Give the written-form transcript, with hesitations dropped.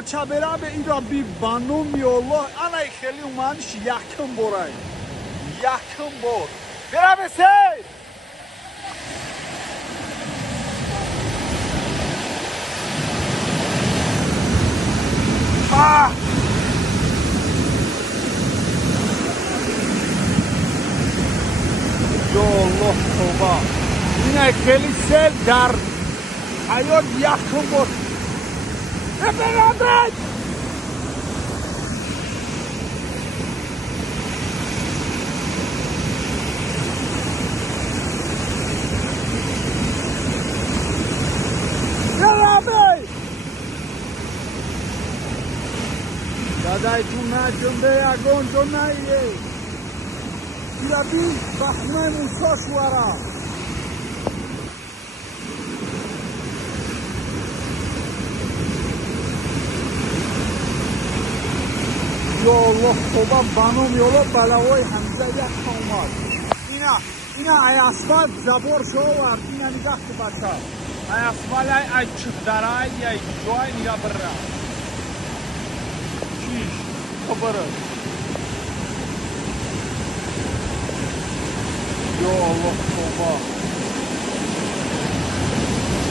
بچه برم این را بی بانوم یالله انا خیلی اومدش یکم برای یکم بار برم سیر یالله توبه این خیلی سیل در حیات یکم بار برادر دادای تو نه جنبه اگون تو نایه بیا بی بخمه موسا شوارا یا الله خوبا بانوم یالا بلوای همزه یک اومد اینا ای اسفالت زبور شو ورد اینا نگاه تو بچه ای اسفالت ای چقدرای ای جوای نگاه بره چیش خبره یا الله خوبا